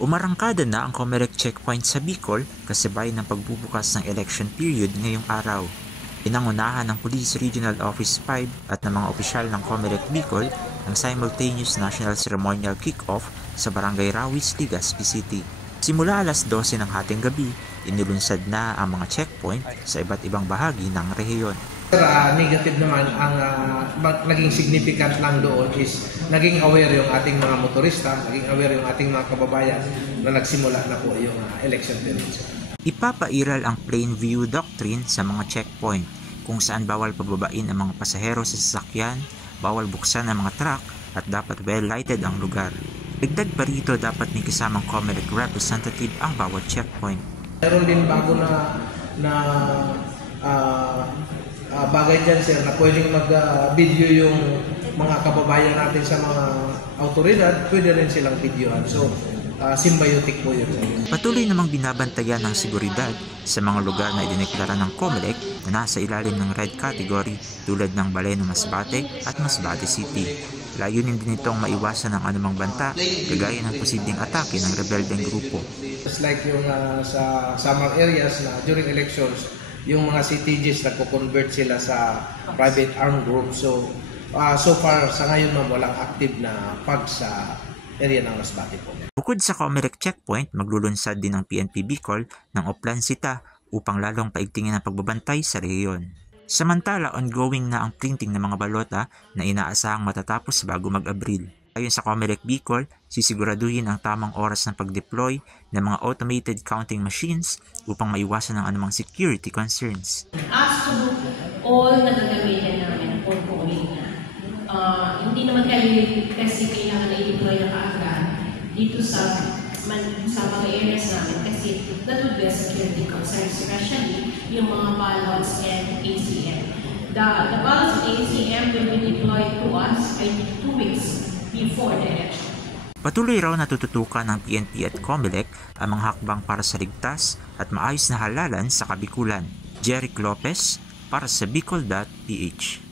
Umarangkada na ang COMELEC checkpoint sa Bicol kasabay ng pagbubukas ng election period ngayong araw. Pinangunahan ng Police Regional Office 5 at ng mga opisyal ng COMELEC Bicol ang simultaneous national ceremonial kick-off sa Barangay Rawis, Legazpi City. Simula alas 12 ng hating gabi, inilunsad na ang mga checkpoint sa iba't ibang bahagi ng rehiyon. Negative naman ang naging significant lang doon is naging aware yung ating mga motorista, naging aware yung ating mga kababayan na nagsimula na po yung election period. Ipapairal ang plain view doctrine sa mga checkpoint kung saan bawal pababain ang mga pasahero sa sasakyan, bawal buksan ang mga truck at dapat well lighted ang lugar. Dagdag pa rito, dapat may kasamang COMELEC representative ang bawat checkpoint. Meron din bago na bagay dyan, sir, na pwedeng mag-video yung mga kababayan natin sa mga autoridad, pwede rin silang videohan. So, symbiotic po yun. Patuloy namang binabantayan ng seguridad sa mga lugar na idineklara ng COMELEC na nasa ilalim ng red category tulad ng Baleno, Masbate at Masbate City. Layunin din itong maiwasan ng anumang banta kagaya ng posibleng atake ng rebeldeng grupo. Just like yung sa summer areas na during elections, yung mga CTGs nagko-convert sila sa private armed group. So, so far sa ngayon walang active na pag sa area ng Masbate po. Bukod sa COMELEC checkpoint, maglulunsad din ng PNP Bicol ng Oplan Sita upang lalong paigtingin ang pagbabantay sa rehiyon. Samantala, ongoing na ang printing ng mga balota na inaasahang matatapos bago mag-Abril. Ayon sa COMELEC Bicol, sisiguraduhin ang tamang oras ng pag-deploy ng mga automated counting machines upang maiwasan ang anumang security concerns. As to all na gagamitin namin ongoing na. Hindi naman kasi kailangan na i-deploy na kaagad dito sa mga areas namin kasi that would be a security concern, especially yung mga ballots and ACM. The ballots and ACM will be deployed to us by 2 weeks before the election. Patuloy raw natututukan ng PNP at COMELEC ang mga hakbang para sa ligtas at maayos na halalan sa kabikulan. Jeric Lopez para sa Bicol.ph.